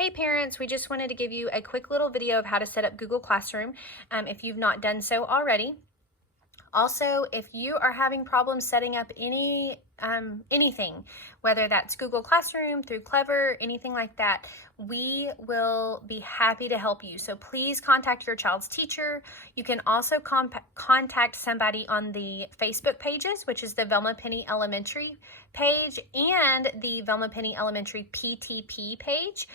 Hey parents, we just wanted to give you a quick little video of how to set up Google Classroom if you've not done so already. Also, if you are having problems setting up anything, whether that's Google Classroom, through Clever, anything like that, we will be happy to help you. So please contact your child's teacher. You can also contact somebody on the Facebook pages, which is the Velma Penny Elementary page and the Velma Penny Elementary PTP page.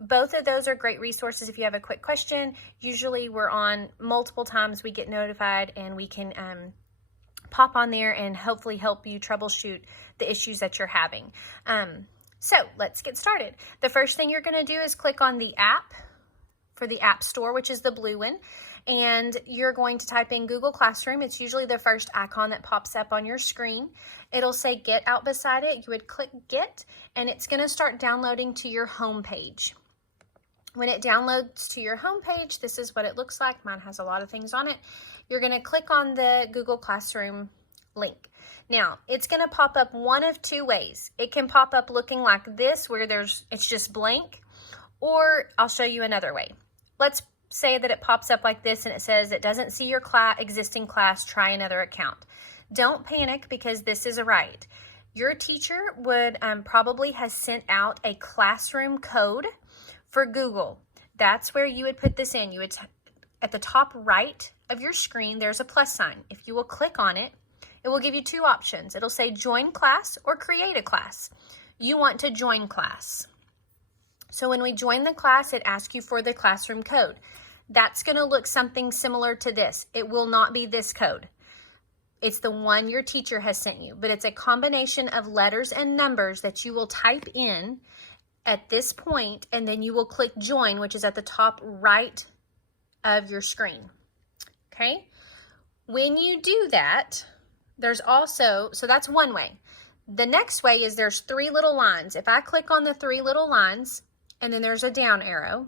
Both of those are great resources if you have a quick question. Usually we're on multiple times, we get notified and we can pop on there and hopefully help you troubleshoot the issues that you're having. So let's get started. The first thing you're going to do is click on the app for the App Store, which is the blue one, and you're going to type in Google Classroom. It's usually the first icon that pops up on your screen. It'll say Get out beside it. You would click Get, and it's going to start downloading to your home page. When it downloads to your home page, this is what it looks like. Mine has a lot of things on it. You're going to click on the Google Classroom link. Now, it's going to pop up one of two ways. It can pop up looking like this, where it's just blank, or I'll show you another way. Let's say that it pops up like this and it says it doesn't see your existing class, try another account. Don't panic, because this is right. Your teacher would probably has sent out a classroom code for Google. That's where you would put this in. You would at the top right of your screen, there's a plus sign. If you will click on it, it will give you two options. It'll say join class or create a class. You want to join class. So when we join the class, it asks you for the classroom code. That's going to look something similar to this. It will not be this code. It's the one your teacher has sent you, but it's a combination of letters and numbers that you will type in at this point, and then you will click join, which is at the top right of your screen. Okay? When you do that, there's also, so that's one way. The next way is there's three little lines. If I click on the three little lines and then there's a down arrow,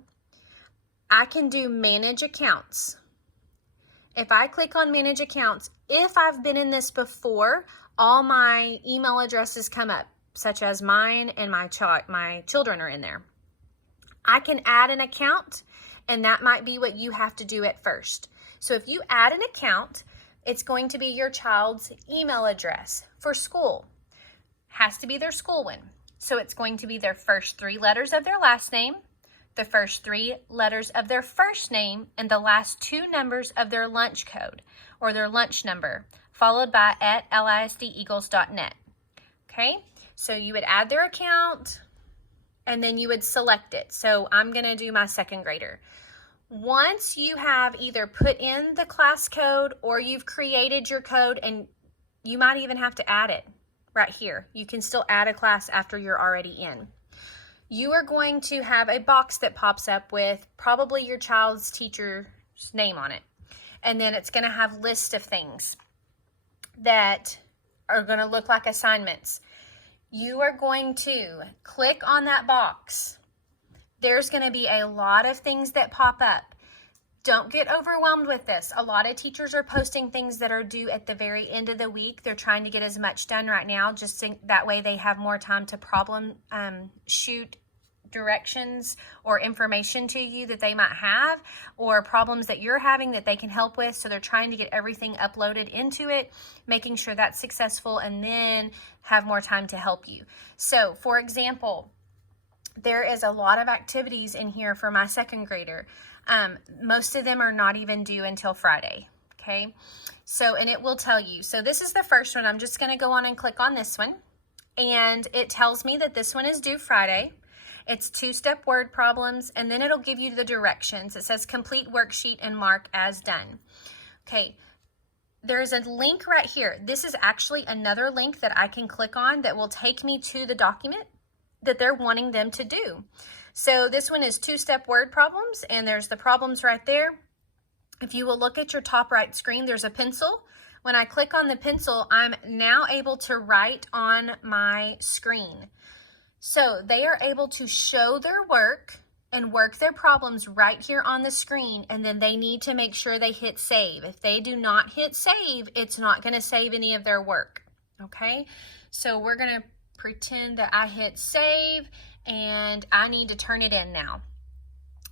I can do manage accounts. If I click on manage accounts, if I've been in this before, all my email addresses come up, such as mine and my children are in there. I can add an account, and that might be what you have to do at first. So if you add an account, it's going to be your child's email address for school. Has to be their school one. So it's going to be their first three letters of their last name, the first three letters of their first name, and the last two numbers of their lunch code or their lunch number, followed by @lisdeagles.net. Okay, so you would add their account and then you would select it. So I'm going to do my second grader. Once you have either put in the class code or you've created your code, and you might even have to add it right here. You can still add a class after you're already in. You are going to have a box that pops up with probably your child's teacher's name on it. And then it's going to have lists of things that are going to look like assignments. You are going to click on that box. There's going to be a lot of things that pop up. Don't get overwhelmed with this. A lot of teachers are posting things that are due at the very end of the week. They're trying to get as much done right now, just that way they have more time to problem shoot directions or information to you that they might have, or problems that you're having that they can help with. So they're trying to get everything uploaded into it, making sure that's successful, and then have more time to help you. So for example, there is a lot of activities in here for my second grader. Most of them are not even due until Friday. Okay, so, and it will tell you. So this is the first one. I'm just going to go on and click on this one, and it tells me that this one is due Friday. It's two-step word problems, and then it'll give you the directions. It says complete worksheet and mark as done. Okay, there's a link right here. This is actually another link that I can click on that will take me to the document that they're wanting them to do. So this one is two-step word problems, and there's the problems right there. If you will look at your top right screen, there's a pencil. When I click on the pencil, I'm now able to write on my screen. So they are able to show their work and work their problems right here on the screen, and then they need to make sure they hit save. If they do not hit save, it's not going to save any of their work. Okay, so we're going to pretend that I hit save, and and I need to turn it in now.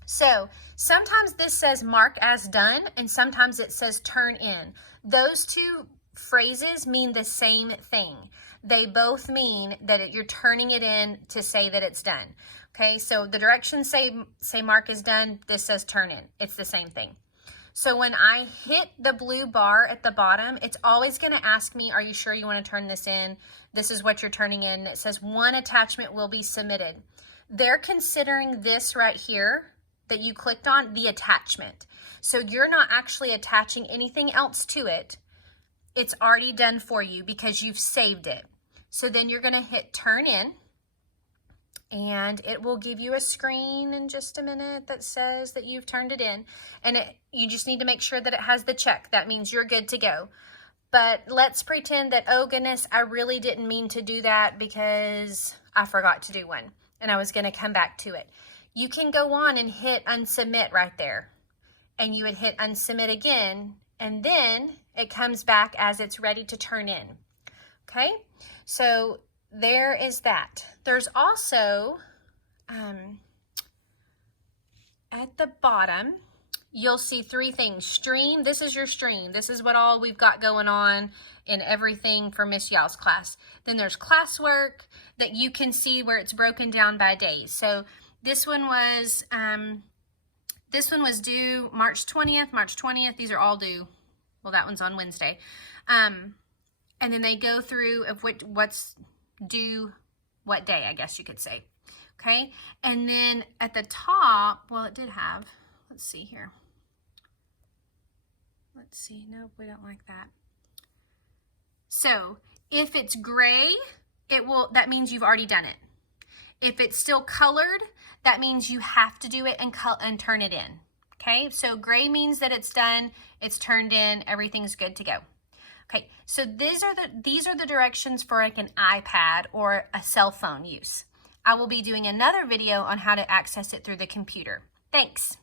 So sometimes this says mark as done and sometimes it says turn in. Those two phrases mean the same thing. They both mean that you're turning it in to say that it's done. Okay, so the directions say mark is done, this says turn in. It's the same thing. So when I hit the blue bar at the bottom, it's always going to ask me, are you sure you want to turn this in? This is what you're turning in. It says one attachment will be submitted. They're considering this right here that you clicked on the attachment. So you're not actually attaching anything else to it. It's already done for you because you've saved it. So then you're going to hit turn in, and it will give you a screen in just a minute that says that you've turned it in. And you just need to make sure that it has the check. That means you're good to go. But let's pretend that, oh goodness, I really didn't mean to do that because I forgot to do one and I was going to come back to it. You can go on and hit unsubmit right there. And you would hit unsubmit again, and then it comes back as it's ready to turn in. Okay, so there is that. There's also, at the bottom, you'll see three things. Stream, this is your stream. This is what all we've got going on in everything for Miss Yow's class. Then there's classwork that you can see where it's broken down by days. So this one was due March 20th. These are all due. Well, that one's on Wednesday. And then they go through of what's due what day, I guess you could say. Okay. And then at the top, well, it did have, let's see here. Let's see. Nope, we don't like that. So if it's gray, that means you've already done it. If it's still colored, that means you have to do it and turn it in. Okay, so gray means that it's done, it's turned in, everything's good to go. Okay, so these are the directions for like an iPad or a cell phone use. I will be doing another video on how to access it through the computer. Thanks.